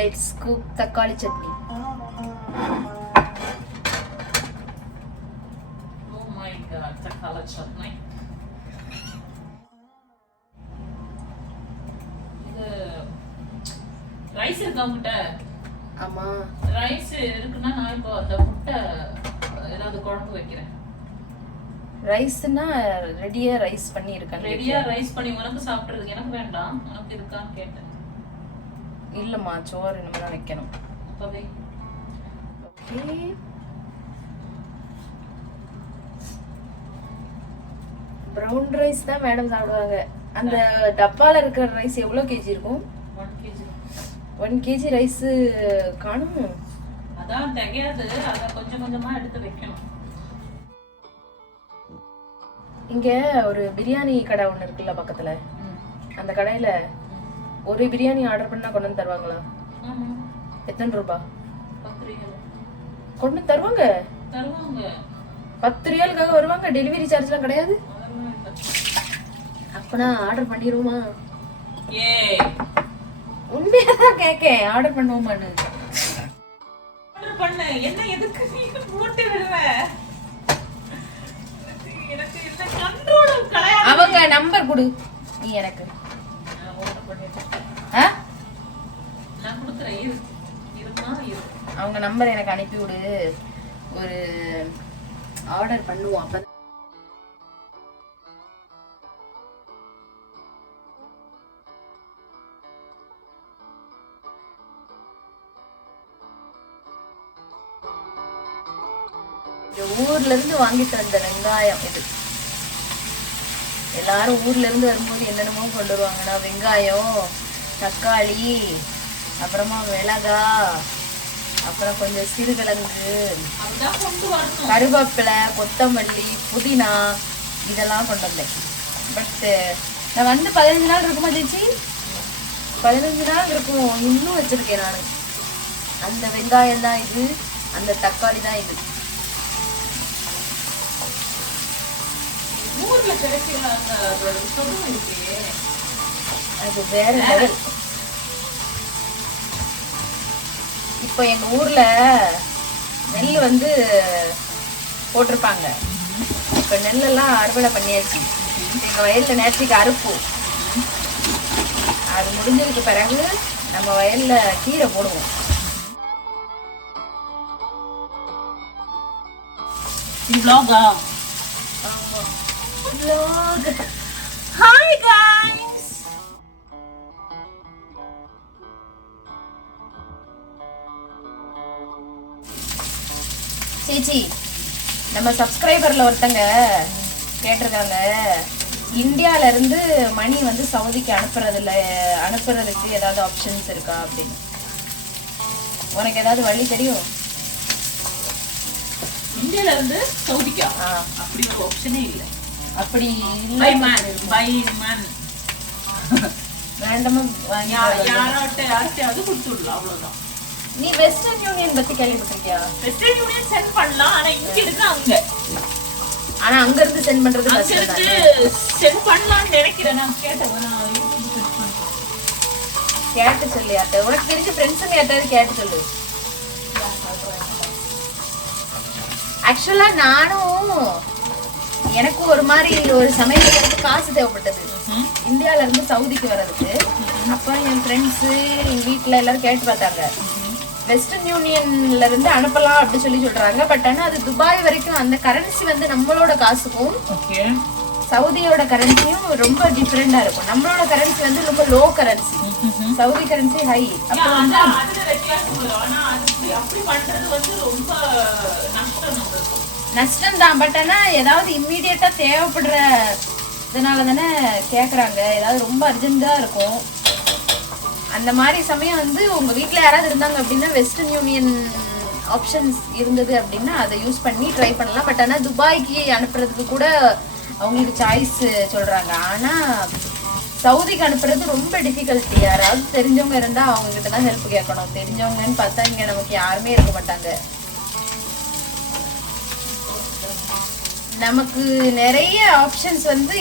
Let's cook தக்காளி chutney. Oh my god, தக்காளி சட்னி. இது ரைஸ் இருக்கா முட்டை? ஆமா. ரைஸ் இருக்குன்னா நான் இப்போ அந்த முட்டை ஏதாவது குழம்பு வைக்கிறேன். ரைஸ்னா ரெடியா ரைஸ் பண்ணி இருக்கேன். ரெடியா ரைஸ் பண்ணி உனக்கு சாப்பிடுறதுக்கு எனக்கு வேண்டாம். உனக்கு இருக்கான்னு கேட்டேன். இல்லம்மா, சோறு இனிமே தான் வைக்கணும். அப்பவே ஓகே. பிரவுன் ரைஸ் தான் மேடம் சாப்பிடுவாங்க. அந்த டப்பால இருக்கிற ரைஸ் எவ்வளவு கேஜி இருக்கும்? 1 kg. 1 kg ரைஸ் காணும். அதான் தெரியாது. அத கொஞ்சம் கொஞ்சமா எடுத்து வைக்கணும். இங்க ஒரு பிரியாணி கடை ஒண்ணு இருக்குல்ல பக்கத்துல. அந்த கடையில ஒரு பிரியாணி ஆர்டர் பண்ணா கொண்டு வந்து தருவாங்களா? எத்தனை ரூபாய்? 10 ரியால். கொண்டு தருவாங்க? தருவாங்க. 10 ரியாலுக்காக வருவாங்க? டெலிவரி சார்ஜ்லாம் கிடையாது? அப்பனா ஆர்டர் பண்ணிடுவோமா? உண்மையாதான் கேக்கேன், ஆர்டர் பண்ணுவோமான்னு. ஆர்டர் பண்ணு. என்ன எதுக்கு நீ போட்டு விடுவ? எனக்கு இந்த கண்ட்ரோல் கிடையாது. அவங்க நம்பர் கொடு நீ எனக்கு. நான் கொடுக்குறேன். அவங்க நம்பர் எனக்கு அனுப்பி விடு. ஒரு ஆர்டர் பண்ணுவோம். அப்ப ஊர்ல இருந்து வாங்கிட்டு வந்த வெங்காயம் இது. எல்லாரும் ஊர்ல இருந்து வரும்போது என்னென்னமோ கொண்டு வருவாங்கன்னா வெங்காயம், தக்காளி, அப்புறமா மிளகா, அப்புறம் கொஞ்சம் சிறுகிழங்கு, கருவேப்பிலை, கொத்தமல்லி, புதினா இதெல்லாம் கொண்டு வந்தேன். பட் நான் வந்து 15 நாள் இருக்குமா தேச்சி? 15 நாள் இருக்கும். இன்னும் வச்சிருக்கேன் நான். அந்த வெங்காயம் தான் இது, அந்த தக்காளி தான் இது. ஊர்ல கிடைக்கிற அந்த சொந்தம் இருக்கே, அது வேற லெவல். இப்போ எங்க ஊர்ல நெல் வந்து போட்டிருப்பாங்க. இப்ப நெல்லெல்லாம் அறுவடை பண்ணியாச்சு. எங்க வயல்ல நேற்றுக்கு அறுப்பு. அது முடிஞ்சதுக்கு பிறகு நம்ம வயல்ல கீரை போடுவோம். Hi guys. சேச்சி, நம்ம சப்ஸ்கிரைபர்ல ஒருத்தங்க கேட்டிருக்காங்க, இந்தியால இருந்து மணி வந்து சவுதிக்கு அனுப்புறதுக்கு ஏதாவது ஆப்ஷன்ஸ் இருக்கா அப்படின்னு. உனக்கு ஏதாவது வழி தெரியும்? இந்தியால இருந்து சவுதிக்கா? அப்படி ஒரு ஆப்ஷனே இல்ல. அப்படி பை மேன் ரேண்டமா யாராவது கொடுத்துடலாம், அவ்வளவுதான். நீ வெஸ்டர்ன் யூனியன் பத்தி கேள்விப்பட்டிருக்கியா? வெஸ்டர்ன் யூனியன் சென்ட் பண்ணலாம். ஆனா இங்க இருக்கு அங்க. ஆனா அங்க இருந்து சென்ட் பண்றது அங்க இருந்து சென்ட் பண்ணலாம்னு நினைக்கிறேன். நான் கேட்டேன், நான் யூடியூப் சர்ச் பண்ணேன். கேட்டு சொல்லி அத்தை, உனக்கு தெரிஞ்ச ஃப்ரெண்ட்ஸுங்க யார்ட்டாவது கேட்டு சொல்லு. ஆக்சுவலா நானும் எனக்கு ஒரு மாதிரி ஒரு சமயத்துக்கு காசு தேவைப்பட்டது இந்தியால இருந்து சவுதிக்கு வர்றதுக்கு. அப்ப என் ஃப்ரெண்ட்ஸ் எங்க வீட்டுல எல்லாரும் கேட்டு பார்த்தாங்க, வெஸ்டர்ன் யூனியன்ல இருந்து அனுப்பலாம் அப்படின்னு சொல்றாங்க. பட் ஆனா அது துபாய் வரைக்கும் அந்த கரன்சி வந்து நம்மளோட காசுக்கும் சவுதியோட கரன்சியும் ரொம்ப டிஃபரெண்டா இருக்கும். நம்மளோட கரன்சி வந்து ரொம்ப low currency, Saudi currency high. நஷ்டம் தான். பட் ஆனா ஏதாவது இம்மீடியட்டா தேவைப்படுற இதனால தானே கேக்குறாங்க. ஏதாவது ரொம்ப அர்ஜென்டா இருக்கும் அந்த மாதிரி சமயம் வந்து உங்க வீட்டுல யாராவது இருந்தாங்க அப்படின்னா வெஸ்டர்ன் யூனியன் ஆப்ஷன்ஸ் இருந்தது அப்படின்னா அதை யூஸ் பண்ணி ட்ரை பண்ணலாம். பட் ஆனா துபாய்க்கு அனுப்புறதுக்கு கூட அவங்களுக்கு சாய்ஸ் சொல்றாங்க. ஆனா சவுதிக்கு அனுப்புறது ரொம்ப டிஃபிகல்ட்டி. யாராவது தெரிஞ்சவங்க இருந்தா அவங்க கிட்ட தான் ஹெல்ப் கேட்கணும். தெரிஞ்சவங்கன்னு பார்த்தா இங்க நமக்கு யாருமே இருக்க மாட்டாங்க. நமக்கு நிறைய ஆப்ஷன்ஸ் வந்து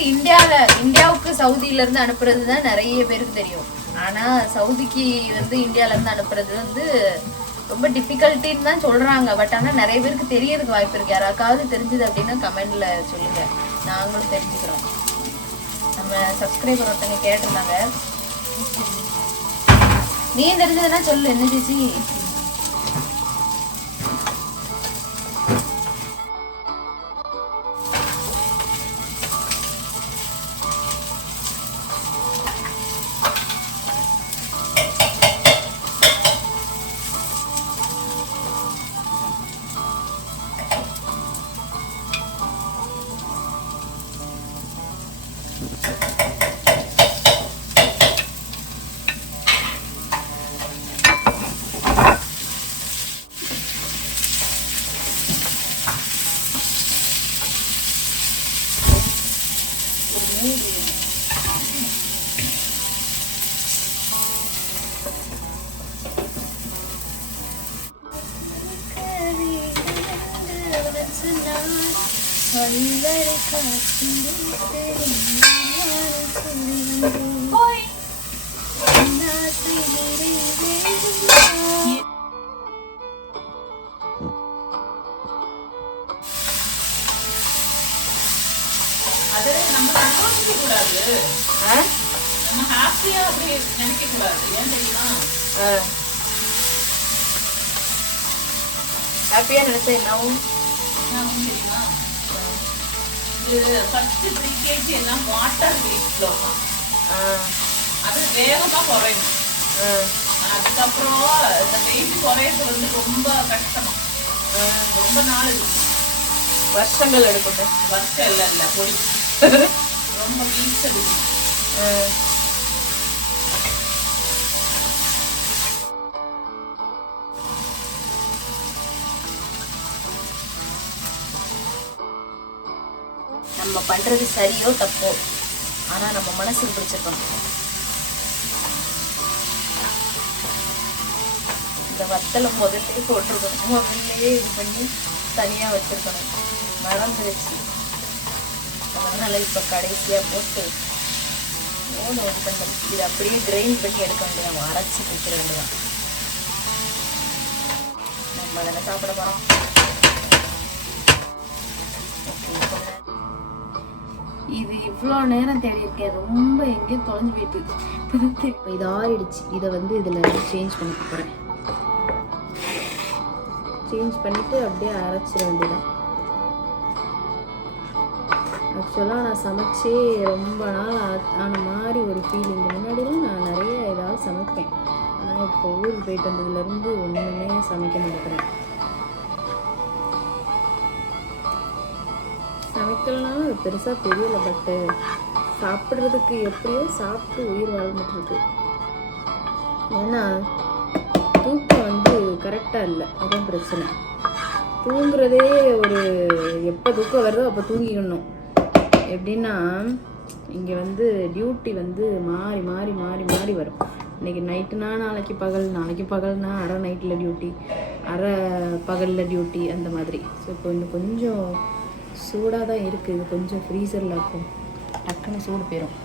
இந்தியாவுக்கு சவுதியில இருந்து அனுப்புறது தான் நிறைய பேருக்கு தெரியும். ஆனா சவுதிக்கு வந்து இந்தியால இருந்து அனுப்புறது வந்து ரொம்ப டிஃபிகல்ட்டின்னு தான் சொல்றாங்க. பட் ஆனா நிறைய பேருக்கு தெரியறதுக்கு வாய்ப்பு இருக்கு. யாராவது தெரிஞ்சது அப்படின்னா கமெண்ட்ல சொல்லுங்க, நாங்களும் தெரிஞ்சுக்கிறோம். நம்ம சப்ஸ்கிரைபர் ஒருத்தங்க கேட்டிருந்தாங்க, நீ தெரிஞ்சதுன்னா சொல்லு. என்ன சேச்சி? ஹாப்பியா நினைச்சா என்னாவும் தெரியுமா? இது ஃபர்ஸ்ட் 3 kg எல்லாம் வாட்டர் வெயிட்ல தான். அது வேகமா குறையும். அதுக்கப்புறம் இந்த வெயிட் குறையது வந்து ரொம்ப கஷ்டமா, ரொம்ப நாள் இருக்கு, வருஷங்கள் எடுக்கட்டும். வருஷம் இல்ல பொடி ரொம்ப வீக்ஸ் எடுக்கும். நம்ம பண்றது சரியோ தப்போ, ஆனா நம்ம மனசுக்கு பிடிச்சிருக்கணும். இந்த வத்தலை முதல்ல போட்டிருக்கணும், முதல்ல இது பண்ணி தனியா வச்சிருக்கணும். மறந்துருச்சு. அதனால இப்ப கடைசியா போட்டு ஓடு இது பண்ணணும். இது அப்படியே கிரைண்ட் பண்ணி எடுக்க வேண்டியது, அரைச்சி வைக்கிற வேண்டியதான். நம்ம அதெல்லாம் சாப்பிட போறோம். இது இவ்வளோ நேரம் தேடி இருக்கேன், ரொம்ப எங்கேயும் தொலைஞ்சு போயிட்டு. இப்போ இது ஆறிடுச்சு. இதை வந்து இதில் சேஞ்ச் பண்ணிக்க போகிறேன். சேஞ்ச் பண்ணிவிட்டு அப்படியே அரைச்சிட வேண்டியதான். ஆக்சுவலாக நான் சமைச்சே ரொம்ப நாள் ஆன மாதிரி ஒரு ஃபீலிங். முன்னாடிலாம் நான் நிறைய ஏதாவது சமைப்பேன். ஆனால் இப்போ ஊருக்கு போயிட்டு வந்ததுலேருந்து ஒன்றுமே சமைக்க மாட்டேங்கிறேன். சமைக்கலனாலும் அது பெருசாக தெரியல. பட்டு சாப்பிட்றதுக்கு எப்படியோ சாப்பிட்டு உயிர் வாழ்ந்துட்டுருக்கு. ஏன்னா தூக்கம் வந்து கரெக்டாக இல்லை, அதுதான் பிரச்சனை. தூங்குறதே ஒரு எப்போ தூக்கம் வருதோ அப்போ தூங்கிக்கணும். எப்படின்னா இங்கே வந்து டியூட்டி வந்து மாறி மாறி மாறி மாறி வரும். இன்றைக்கி நைட்டுனா நாளைக்கு பகல், நாளைக்கு பகல்னா அரை நைட்டில் டியூட்டி, அரை பகலில் டியூட்டி, அந்த மாதிரி. ஸோ இப்போ இன்னும் கொஞ்சம் சூடாக தான் இருக்குது. இது கொஞ்சம் ஃப்ரீசரில் இருக்கும், டக்குன்னு சூடு போயிடும்.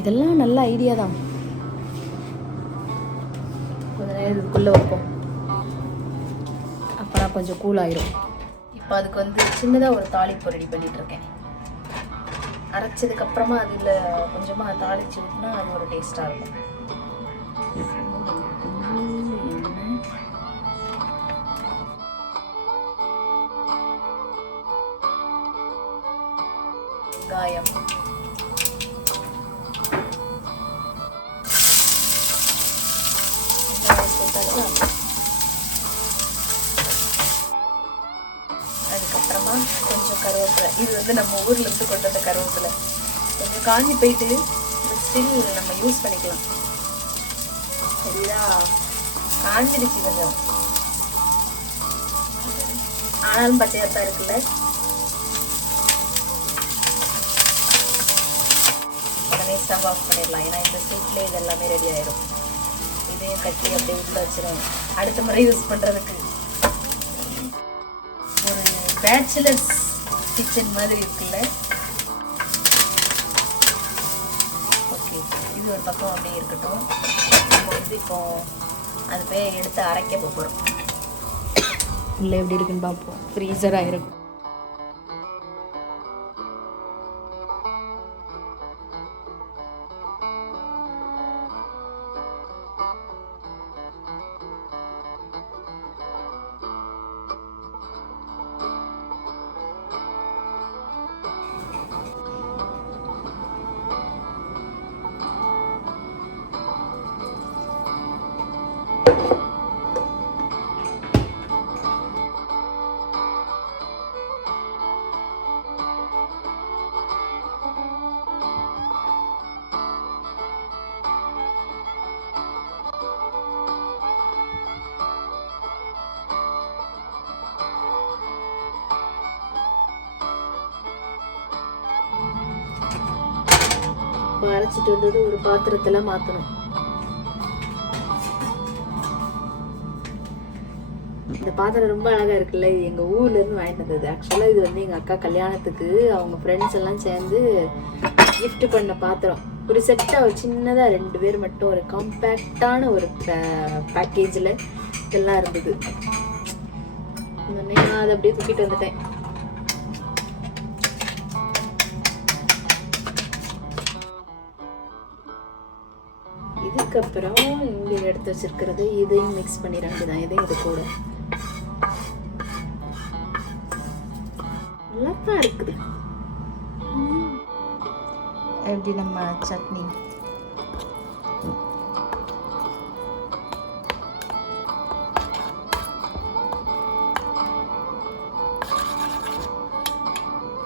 இதெல்லாம் நல்ல ஐடியா தான். கொஞ்ச நேரம் இதுக்குள்ளே வைப்போம், அப்புறம் கொஞ்சம் கூல் ஆயிரும். இப்போ அதுக்கு வந்து சின்னதாக ஒரு தாளிப்பு ரெடி பண்ணிகிட்ருக்கேன். அரைச்சதுக்கப்புறமா அதில் கொஞ்சமாக தாளிச்சு விட்டுனா அது ஒரு டேஸ்ட்டாக இருக்கும். வெங்காயம், அதுக்கப்புறமா கொஞ்சம் கருவேப்பிலை. இது வந்து நம்ம ஊர்ல இருந்து கொண்டு வந்த கருவேப்பிலை. கொஞ்சம் காஞ்சி போயிட்டு ஸ்டில் நம்ம யூஸ் பண்ணிக்கலாம். சரியா? காஞ்சிடுச்சு கொஞ்சம், ஆனாலும் பச்சையா தான் இருக்குல்ல. உடனே ஸ்டவ் ஆஃப் பண்ணிடலாம். ஏன்னா இந்த சூட்லேயே இது எல்லாமே ரெடி ஆயிடும். இதையும் கட்டி அப்படியே உள்ள வச்சிடும் அடுத்த முறை யூஸ் பண்றதுக்கு. ஒரு பேச்சுலர்ஸ் கிச்சன் மாதிரி இருக்குல்ல. ஓகே, இது ஒரு பக்கம் அப்படியே இருக்கட்டும். நம்ம வந்து இப்போ அது போய் எடுத்து அரைக்க போகிறோம். உள்ளே எப்படி இருக்குன்னு பார்ப்போம். ஃப்ரீசர் ஆயிருக்கும். அரைச்சிட்டு வந்தது ஒரு பாத்திரத்துல மாத்தணும். இந்த பாத்திரம் ரொம்ப அழகா இருக்குல்ல. இது எங்க ஊர்ல இருந்து வாங்கிட்டு வந்தது. ஆக்சுவலா இது வந்து எங்க அக்கா கல்யாணத்துக்கு அவங்க ஃப்ரெண்ட்ஸ் எல்லாம் சேர்ந்து கிஃப்ட் பண்ண பாத்திரம். ஒரு செட்டா ஒரு சின்னதா 2 பேர் மட்டும் ஒரு காம்பேக்டான ஒரு பேக்கேஜ்ல இதெல்லாம் இருந்தது. நான் அதை அப்படியே தூக்கிட்டு வந்துட்டேன். இதுக்கப்புறம் இங்கே எடுத்து வச்சிருக்கிறது இதையும் மிக்ஸ் பண்ணிட வேண்டியதான். இதையும் இது கூட நல்லா தான் இருக்குது. எப்படி நம்ம சட்னி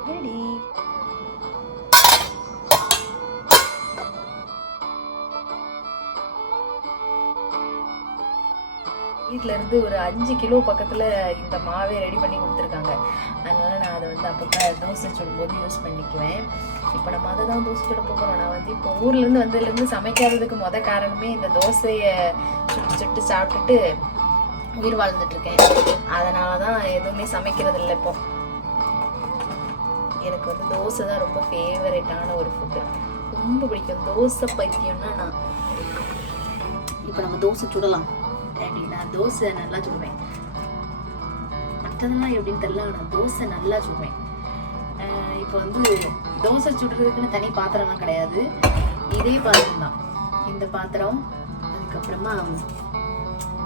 ரெடி. வீட்டில இருந்து ஒரு 5 கிலோ பக்கத்துல இந்த மாவே ரெடி பண்ணி கொடுத்துருக்காங்க. அதனால நான் அதை வந்து அப்பப்போ தோசை சுடும்போது யூஸ் பண்ணிக்குவேன். இப்போ நம்ம அதை தான் தோசை சுட போகிறோம். நான் வந்து இப்போ ஊர்லேருந்து வந்ததுலேருந்து சமைக்காததுக்கு காரணமே இந்த தோசையை சுட்டு சாப்பிட்டுட்டு உயிர் வாழ்ந்துட்டுருக்கேன். அதனால தான் எதுவுமே சமைக்கிறது இல்லை. இப்போ எனக்கு வந்து தோசை தான் ரொம்ப ஃபேவரட்டான ஒரு ஃபுட்டு. ரொம்ப பிடிக்கும். தோசை பைத்தியம்னா நான். இப்போ நம்ம தோசை சுடலாம். நான் தோசை நல்லா சுடுவேன். மற்றதெல்லாம் எப்படின்னு தெரியல, நான் தோசை நல்லா சுடுவேன். இப்போ வந்து தோசை சுடுறதுக்குன்னு தனி பாத்திரம்லாம் கிடையாது. இதே பாத்திரம் தான் இந்த பாத்திரம். அதுக்கப்புறமா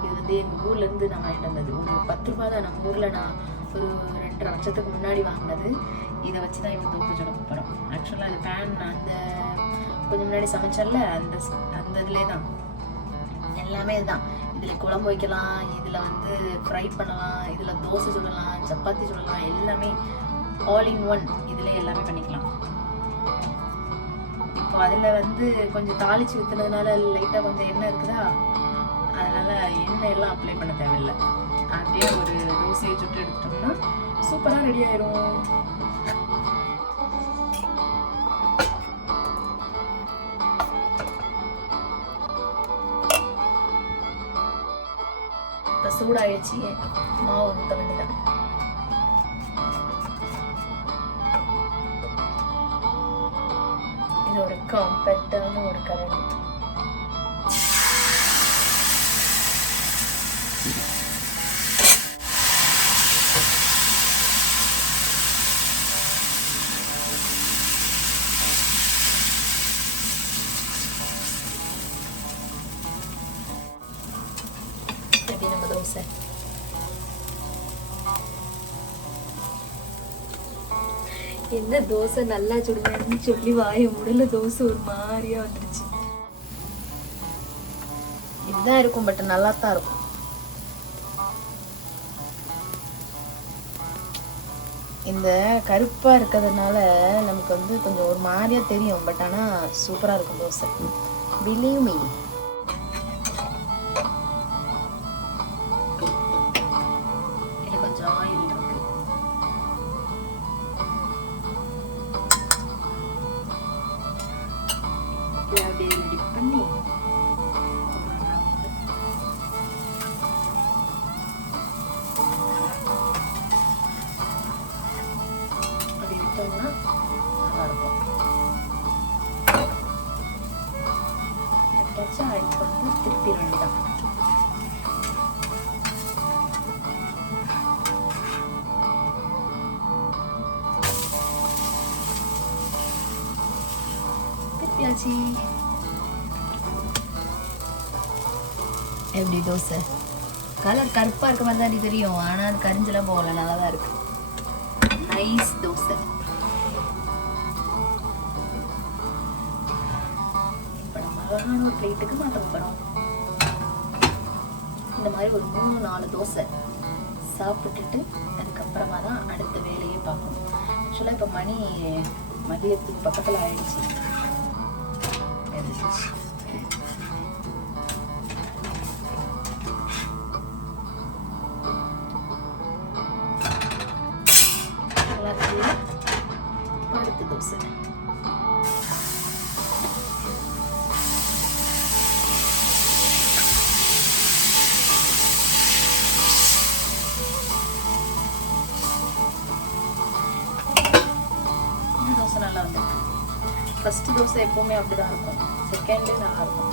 இது வந்து எங்கள் ஊர்லேருந்து நான் வாங்கிட்டு வந்தது. ஒரு 10 ரூபா தான். நம்ம ஊரில் நான் ஒரு 2.5 வருஷத்துக்கு முன்னாடி வாங்கினது. இதை வச்சு தான் இப்போ தோசை சுட போகிறோம். ஆக்சுவலாக அது பேன் அந்த கொஞ்சம் முன்னாடி சமைச்சல அந்த இதுலேயே தான் எல்லாமே இதுதான். இதில் குழம்பு வைக்கலாம், இதில் வந்து ஃப்ரை பண்ணலாம், இதில் தோசை சுடலாம், சப்பாத்தி சுடலாம், எல்லாமே ஆல் இன் ஒன். இதில் எல்லாமே பண்ணிக்கலாம். இப்போ அதில் வந்து கொஞ்சம் தாளித்து ஊற்றுனதுனால லைட்டாக கொஞ்சம் எண்ணெய் இருக்குதா, அதனால் எண்ணெய் எல்லாம் அப்ளை பண்ண தேவையில்லை. அப்படியே ஒரு தோசையை சுட்டு எடுத்துட்டோம்னா சூப்பராக ரெடி ஆயிரும். சூடாயிடுச்சு, மாவு ஊற்ற வேண்டியதான். இது ஒரு காம்பேக்டான ஒரு கரண்டி. நம்ம தோசை என்ன தோசை நல்லா சுடுவேன்னு சொல்லி வாய முடியல, தோசை ஒரு மாதிரியா வந்துருச்சு. இதுதான் இருக்கும், பட் நல்லா தான் இருக்கும். இந்த கருப்பா இருக்கிறதுனால நமக்கு வந்து கொஞ்சம் ஒரு மாதிரியா தெரியும், பட் ஆனா சூப்பரா இருக்கும் தோசை. Believe me. இது கொஞ்சம் ஆயில் இருக்கு. அப்படியே ரெடி பண்ணி அப்படி விட்டோம்னா நல்லா இருக்கும். வச்சு அடுப்பு வந்து திருப்பி வேண்டியதான். திருப்பியாச்சு. எப்படி தோசை கலர் கருப்பா இருக்க மாதிரி தான் தெரியும், ஆனா அது கரிஞ்செல்லாம் போகல, நல்லா தான் இருக்கு. நைஸ் தோசை. அழகான ஒரு பிளேட்டுக்கு மாற்ற போகிறோம். இந்த மாதிரி ஒரு 3-4 தோசை சாப்பிட்டுட்டு அதுக்கப்புறமா தான் அடுத்த வேலையே பார்க்கணும். ஆக்சுவலாக இப்போ மணி மதியத்துக்கு பக்கத்தில் ஆயிடுச்சு. அடுத்த தோசை நல்லா வந்திருக்கு. ஃபர்ஸ்ட் தோசை எப்பவுமே அப்படிதான் இருக்கும், செகண்டு நல்லா இருக்கும்.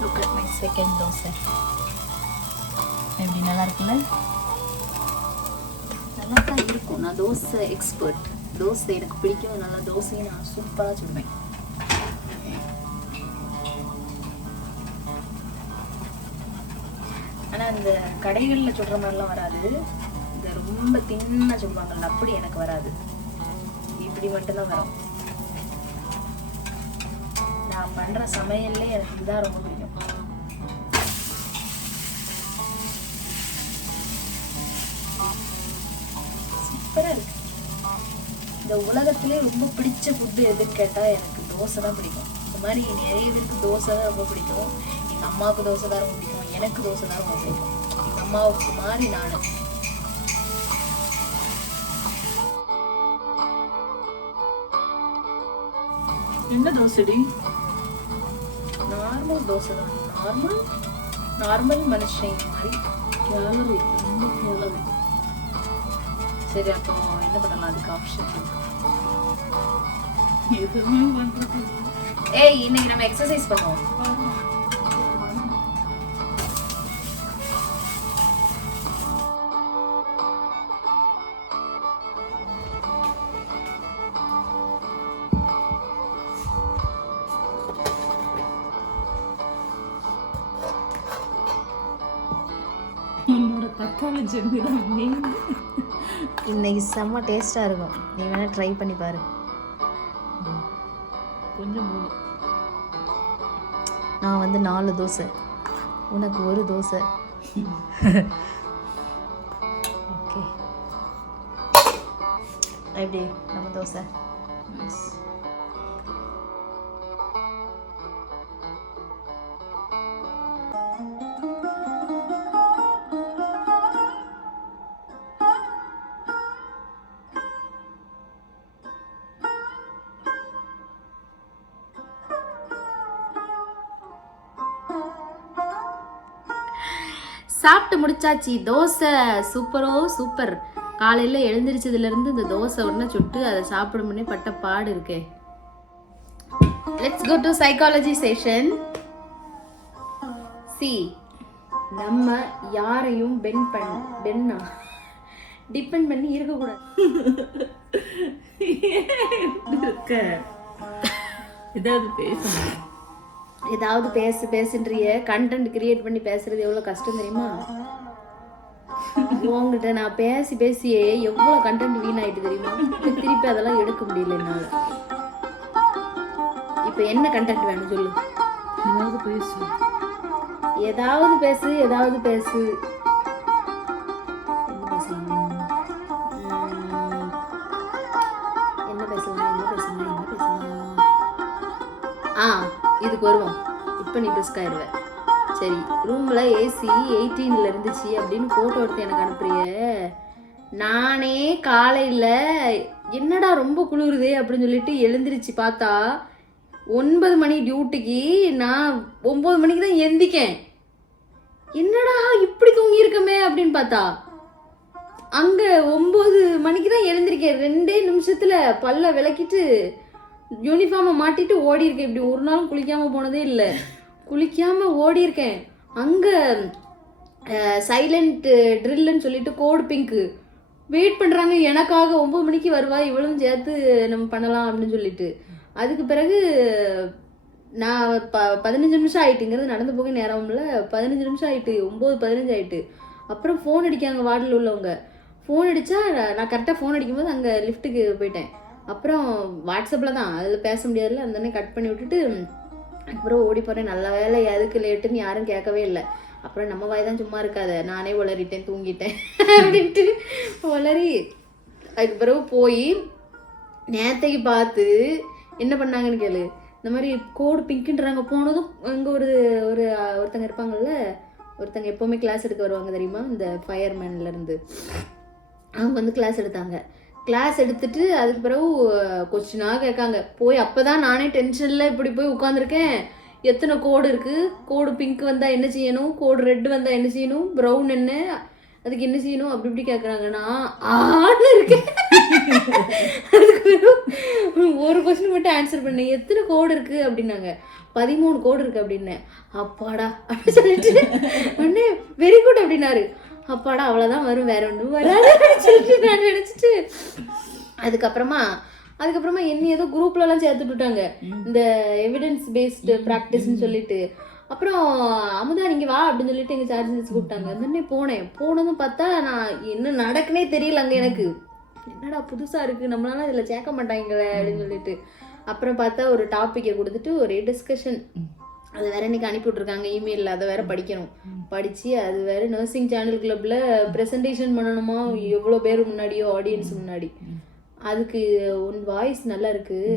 Look at my second dosa. எப்படி நல்லா இருக்குல்ல? நல்லா தான் இருக்கும். நான் தோசை எக்ஸ்பர்ட். தோசை எனக்கு பிடிக்கும், நல்லா தோசையை நான் சூப்பராக சுடுவேன். ஆனால் இந்த கடைகளில் சுடுற மாதிரிலாம் வராது. இந்த ரொம்ப தின்னா சுடுவாங்கல்ல, அப்படி எனக்கு வராது. இப்படி மட்டும்தான் வரும். நான் பண்ணுற சமையல்ல எனக்கு இதுதான் ரொம்ப பிடிக்கும். சூப்பராக இருக்கு. இந்த உலகத்திலே ரொம்ப பிடிச்ச ஃபுட்டு எதுன்னு கேட்டால் எனக்கு தோசை தான் பிடிக்கும். இந்த மாதிரி நிறைய பேருக்கு தோசை தான் ரொம்ப பிடிக்கும். எங்கள் அம்மாவுக்கு தோசை தான் ரொம்ப பிடிக்கும், எனக்கு தோசை தான் ரொம்ப பிடிக்கும். எங்கள் அம்மாவுக்கு மாதிரி நான். என்ன தோசைடி? நார்மல் தோசை தான். நார்மல் மனுஷன் மாதிரி. கேலரி, ரொம்ப கேலரி. சரி, அப்போ என்ன பண்ணலாம்? அதுக்கு ஆப்ஷன் எதுவுமே பண்றது. ஏய், இன்னைக்கு நம்ம எக்ஸசைஸ் பண்ணுவோம். என்னோட தக்காளி சட்னி தான் மெயின். இன்னைக்கு செம்ம டேஸ்டா இருக்கும். நீ வேணா ட்ரை பண்ணி பாரு. கொஞ்சம் போதும். நான் வந்து 4 தோசை, உனக்கு 1 தோசை. ஓகே, எப்படி நம்ம தோசை? சாப்பிட்டு முடிச்சாச்சு. தோசை சூப்பரோ சூப்பர். காலையில் எழுந்திரிச்சதுலேருந்து இந்த தோசை ஒன்று சுட்டு அதை சாப்பிட முன்னே பட்ட பாடு இருக்கே. Let's go to psychology session. சி, நம்ம யாரையும் டிபெண்ட் பண்ணி இருக்கக்கூடாது. இருக்க ஏதாவது பேசணும். ஏதாவது பேசுன்றிய கண்டென்ட் கிரியேட் பண்ணி பேசுறது எவ்வளோ கஷ்டம் தெரியுமா? உங்ககிட்ட நான் பேசியே எவ்வளோ கண்டென்ட் வீணாயிட்டு தெரியுமா? திருப்பி அதெல்லாம் எடுக்க முடியல என்னால. இப்போ என்ன கண்டென்ட் வேணும் சொல்லு. ஏதாவது பேசு. என்ன பேசலாம்? இதுக்கு வருவோம். இப்போ நீ பிஸ்காயிருவ. சரி, ரூம்ல ஏசி 18ல இருந்துச்சு அப்படின்னு போட்டோ எடுத்து எனக்கு அனுப்புறிய. நானே காலையில என்னடா ரொம்ப குளிருதே அப்படின்னு சொல்லிட்டு எழுந்திருச்சு பார்த்தா 9 மணி டியூட்டிக்கு நான் 9 மணிக்கு தான் எந்திக்கேன். என்னடா இப்படி தூங்கி இருக்கமே அப்படின்னு பார்த்தா அங்க 9 மணிக்கு தான் எழுந்திருக்கேன். 2 நிமிஷத்துல பல்ல விளக்கிட்டு யூனிஃபார்மை மாட்டிட்டு ஓடி இருக்கேன். இப்படி ஒரு நாளும் குளிக்காம போனதே இல்லை. குளிக்காம ஓடி இருக்கேன். அங்க சைலண்ட் ட்ரில்லுன்னு சொல்லிட்டு கோடு பிங்க்கு வெயிட் பண்றாங்க எனக்காக. 9 மணிக்கு வருவா, இவளும் சேர்த்து நம்ம பண்ணலாம் அப்படின்னு சொல்லிட்டு. அதுக்கு பிறகு நான் 15 நிமிஷம் ஆயிட்டுங்கிறது நடந்து போக நேரம்ல. 15 நிமிஷம் ஆயிட்டு, 9:15 ஆயிட்டு. அப்புறம் ஃபோன் அடிக்காங்க வார்டில் உள்ளவங்க. ஃபோன் அடிச்சா நான் கரெக்டாக ஃபோன் அடிக்கும்போது அங்கே லிஃப்ட்டுக்கு போயிட்டேன். அப்புறம் வாட்ஸ்அப்பில் தான், அதில் பேச முடியாதுல்ல, அந்த கட் பண்ணி விட்டுட்டு அப்புறம் ஓடி போகிறேன். நல்ல வேலை எதுக்கு லேட்டுன்னு யாரும் கேட்கவே இல்லை. அப்புறம் நம்ம வாய் தான் சும்மா இருக்காத, நானே உளறிட்டேன், தூங்கிட்டேன் அப்படின்ட்டு உளறி அதுக்கு பிறகு போய் நேத்தைக்கு பார்த்து என்ன பண்ணாங்கன்னு கேளு. இந்த மாதிரி கோடு பிங்க்குன்றாங்க. போனதும் இங்கே ஒருத்தங்க இருப்பாங்கல்ல, ஒருத்தங்க எப்போவுமே கிளாஸ் எடுக்க வருவாங்க தெரியுமா, இந்த ஃபயர்மேன்லேருந்து. அவங்க வந்து கிளாஸ் எடுத்தாங்க. கிளாஸ் எடுத்துட்டு அதுக்கு பிறகு கொஸ்டினாக கேட்காங்க. போய் அப்போ தான் நானே டென்ஷனில் இப்படி போய் உட்காந்துருக்கேன். எத்தனை கோடு இருக்குது, கோடு பிங்க் வந்தால் என்ன செய்யணும், கோடு ரெட்டு வந்தால் என்ன செய்யணும், ப்ரௌன் என்ன, அதுக்கு என்ன செய்யணும், அப்படி இப்படி கேட்குறாங்க. நான் ஆன்னு இருக்கேன். அதுக்கு ஒரு கொஸ்டின் மட்டும் ஆன்சர் பண்ணேன். எத்தனை கோடு இருக்குது அப்படின்னாங்க. 13 கோடு இருக்குது அப்படின்னேன். அப்பாடா அப்படின்னு சொல்லிட்டு உடனே வெரி குட் அப்படின்னாரு. அப்பாடா அவ்வளோதான் வரும், வேற ஒன்றும் வராது சொல்லிட்டு நான் நினச்சிட்டு அதுக்கப்புறமா என்ன ஏதோ குரூப்லலாம் சேர்த்து விட்டுட்டாங்க, இந்த எவிடன்ஸ் பேஸ்டு ப்ராக்டிஸ்ன்னு சொல்லிட்டு. அப்புறம் அமுதா நீங்கள் வா அப்படின்னு சொல்லிட்டு எங்கள் சார்ஜஸ் கூப்பிட்டாங்க. உடனே போனதும் பார்த்தா நான் என்ன நடக்குனே தெரியல. அங்கே எனக்கு என்னடா புதுசாக இருக்குது, நம்மளால இதில் சேர்க்க மாட்டாங்களே அப்படின்னு சொல்லிட்டு. அப்புறம் பார்த்தா ஒரு டாப்பிக்கை கொடுத்துட்டு ஒரே டிஸ்கஷன். அது வேற இன்னைக்கு அனுப்பி விட்ருக்காங்க இமெயிலில். அதை வேற படிக்கணும். படித்து அது வேற நர்சிங் சேனல் கிளப்பில் ப்ரெசன்டேஷன் பண்ணணுமா, எவ்வளோ பேர் முன்னாடியோ ஆடியன்ஸ் முன்னாடி. அதுக்கு உன் வாய்ஸ் நல்லா இருக்குது,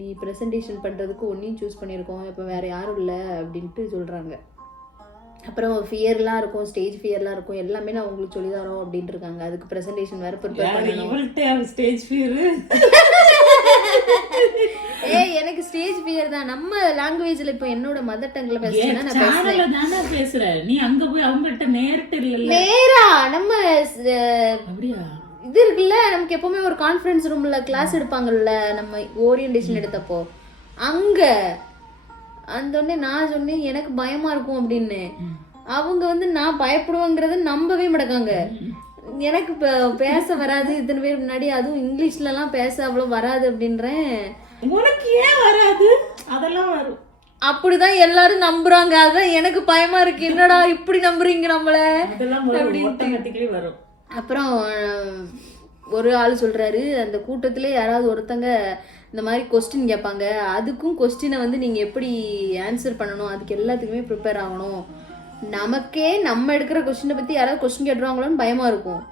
நீ ப்ரெசன்டேஷன் பண்ணுறதுக்கு ஒன்றையும் சூஸ் பண்ணியிருக்கோம், இப்போ வேறு யாரும் இல்லை அப்படின்ட்டு சொல்கிறாங்க. அப்புறம் ஃபியர்லாம் இருக்கும், ஸ்டேஜ் ஃபியர்லாம் இருக்கும், எல்லாமே நான் உங்களுக்கு சொல்லி தரோம் அப்படின்ட்டு இருக்காங்க. அதுக்கு ப்ரெசன்டேஷன் வேறு ப்ரிப்பேர் பண்ணணும். ஸ்டேஜ் ஃபியர் எனக்கு ஸ்டேஜ் ஃபியர் தான். நம்ம லாங்குவேஜ்ல இப்போ என்னோட மதர் டங்ல பேசுறேன்னா நான் பேசுறேன். நீ அங்க போய் அவங்கள்ட்ட நேரா நம்ம அப்படியா இது இருக்குல்ல, நமக்கு எப்பவுமே ஒரு கான்ஃபரன்ஸ் ரூம்ல கிளாஸ் எடுப்பாங்கல்ல, நம்ம ஓரியன்டேஷன் எடுத்தப்போ அங்க அந்த உடனே நான் சொன்னேன் எனக்கு பயமா இருக்கும் அப்படின்னு. அவங்க வந்து நான் பயப்படுவேங்கிறத நம்பவே மாட்டாங்க. எனக்கு இப்போ பேச வராது, இத்தனை பேர் முன்னாடி, அதுவும் இங்கிலீஷ்லலாம் பேச அவ்வளோ வராது அப்படின்றேன். உனக்கு ஏன் வராது? அதெல்லாம் வரும். அப்படிதான் எல்லாரும் நம்புறாங்க. அதான் எனக்கு பயமா இருக்கு, என்னடா இப்படி நம்புறீங்க நம்மள அப்படின்ட்டு வரும். அப்புறம் ஒரு ஆள் சொல்றாரு, அந்த கூட்டத்திலே யாராவது ஒருத்தங்க இந்த மாதிரி கொஸ்டின் கேட்பாங்க, அதுக்கும் கொஸ்டினை வந்து நீங்கள் எப்படி ஆன்சர் பண்ணணும், அதுக்கு எல்லாத்துக்குமே ப்ரிப்பேர் ஆகணும். நமக்கே நம்ம எடுக்கிற கொஸ்டினை பற்றி யாராவது கொஸ்டின் கேட்டுருவாங்களோன்னு பயமாக இருக்கும்.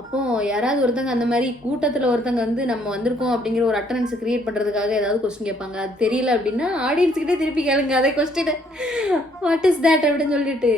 அப்போ யாராவது ஒருத்தங்க அந்த மாதிரி கூட்டத்தில் ஒருத்தங்க வந்து நம்ம வந்திருக்கோம் அப்படிங்கிற ஒரு அட்டண்டன்ஸ் கிரியேட் பண்ணுறதுக்காக ஏதாவது கொஸ்டின் கேட்பாங்க. அது தெரியல அப்படின்னா ஆடியன்ஸ்கிட்டே திருப்பி கேளுங்க அதே கொஸ்டினை, வாட் இஸ் தேட் அப்படின்னு சொல்லிட்டு.